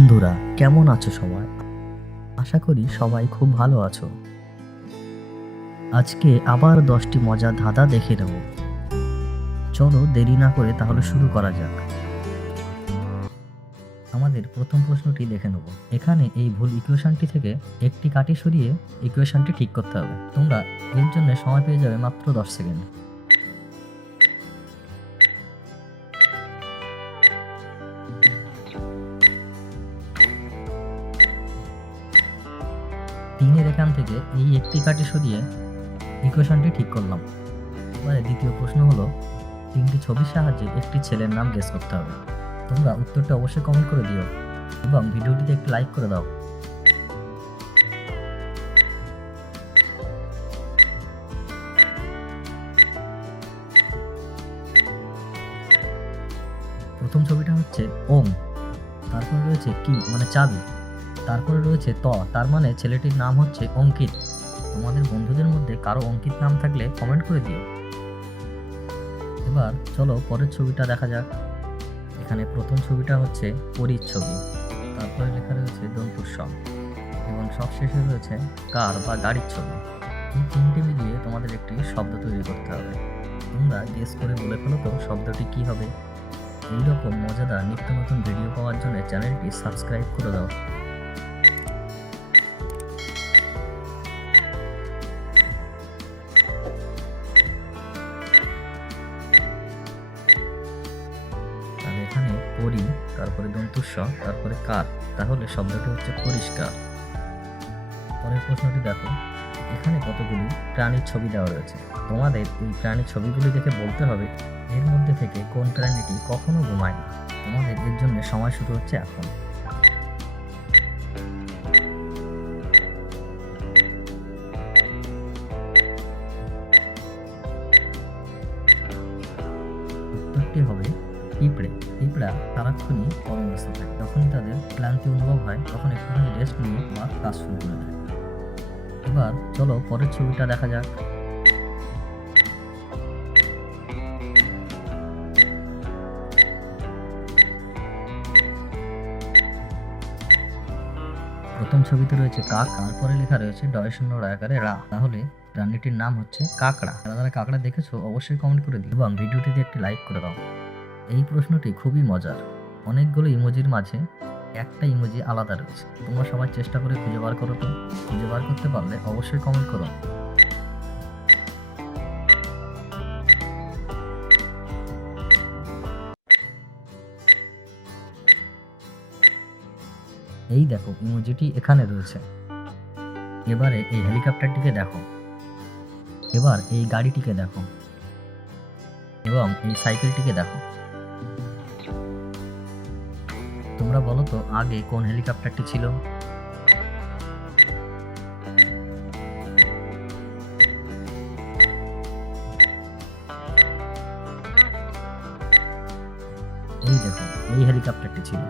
বন্ধুরা, কেমন আছো সবাই? আশা করি সবাই খুব ভালো আছো। আজকে আবার দশটি মজার ধাঁধা দেখে নেব। চলো দেরি না করে তাহলে শুরু করা যাক। আমাদের প্রথম প্রশ্নটি দেখে নেব। এখানে এই ভুল ইকুয়েশনটি থেকে একটি কাটি সরিয়ে ইকুয়েশনটি ঠিক করতে হবে। তোমরা এর জন্য সময় পেয়ে যাবে মাত্র দশ সেকেন্ড। তিনের এখান থেকে এই একটি কাটি সরিয়ে ইকুয়েশনটি ঠিক করলাম। এবারে দ্বিতীয় প্রশ্ন হলো, তিনটি ছবির সাহায্যে একটি ছেলের নাম গেস করতে হবে। তোমরা উত্তরটা অবশ্যই কমেন্ট করে দিও এবং ভিডিওটিতে একটি লাইক করে দাও। প্রথম ছবিটা হচ্ছে ওম, তারপর রয়েছে কি মানে চাবি। তারপরে রয়েছে ত, তার মানে ছেলেটির নাম হচ্ছে অঙ্কিত। তোমাদের বন্ধুদের মধ্যে কারও অঙ্কিত নাম থাকলে কমেন্ট করে দিও। এবার চলো পরের ছবিটা দেখা যাক। এখানে প্রথম ছবিটা হচ্ছে পরীর ছবি। তারপরে লেখা রয়েছে দন্তুর স এবং সবশেষে রয়েছে কার বা গাড়ির ছবি। এই তিনটে মিলিয়ে তোমাদের একটি শব্দ তৈরি করতে হবে। তোমরা গেস করে বলে ফেলো তো শব্দটি কি হবে। এইরকম মজাদার নিত্য নতুন ভিডিও পাওয়ার জন্য চ্যানেলটি সাবস্ক্রাইব করে দাও। পরি তারপরে দন্তুস্ব, তারপরে কার, তাহলে শব্দটি হচ্ছে পরিষ্কার। পরের প্রশ্নটি দেখো, এখানে কতগুলি প্রাণীর ছবি দেওয়া রয়েছে? তোমাদের এই প্রাণীর ছবিগুলি দেখে বলতে হবে, এর মধ্যে থেকে কোন প্রাণীটি কখনো ঘুমায় না। তোমাদের এর জন্য সময় শুরু হচ্ছে এখন। উত্তরটি হবে পিঁপড়ে। পিঁপড়া সারাক্ষণই কর্মব্যস্ত থাকে যখনই তাদের ক্লান্তি অনুভব হয়, তখন একটুখানি রেস্ট নিয়ে বা কাজ শুরু করে দেয়। এবার চলো পরের ছবিটা দেখা যাক। প্রথম ছবিতে রয়েছে কাক, তারপরে লেখা রয়েছে ডয় শূন্য আকারে রা। তাহলে প্রাণীটির নাম হচ্ছে কাকড়া। যারা যারা কাকড়া দেখেছ, অবশ্যই কমেন্ট করে দিও এবং ভিডিওটিতে একটি লাইক করে দাও। এই প্রশ্নটি খুবই মজার। অনেকগুলো ইমোজির মাঝে একটা ইমোজি আলাদা রয়েছে। তোমরা সবাই চেষ্টা করে খুঁজে বার করো তো। খুঁজে বার করতে পারলে অবশ্যই কমেন্ট করো। এই দেখো, ইমোজিটি এখানে রয়েছে। এবারে এই হেলিকপ্টারটিকে দেখো। এবার এই গাড়িটিকে দেখো। এবং এই সাইকেলটিকে দেখো। তোমরা বলো তো, আগে কোন হেলিকপ্টারটি ছিল? এই দেখো, এই হেলিকপ্টারটি ছিল।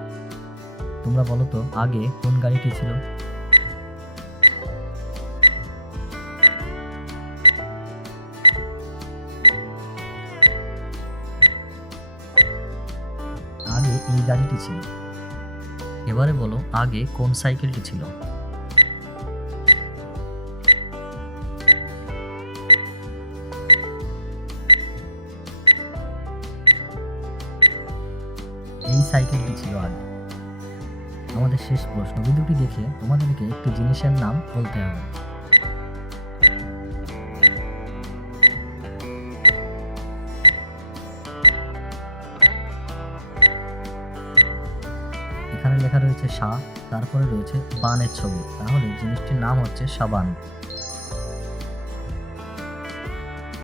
তোমরা বলো তো, আগে কোন গাড়িটি ছিল? আগে এই গাড়িটি ছিল। এবারে বলো, আগে কোন সাইকেলটি ছিল? এই সাইকেলটি ছিল আগে। আমাদের শেষ প্রশ্ন। ভিডিওটি দেখে তোমাদেরকে একটি জিনিসের নাম বলতে হবে। এখানে লেখা রয়েছে সা তারপরে রয়েছে বানের ছবি। তাহলে জিনিসটির নাম হচ্ছে সাবান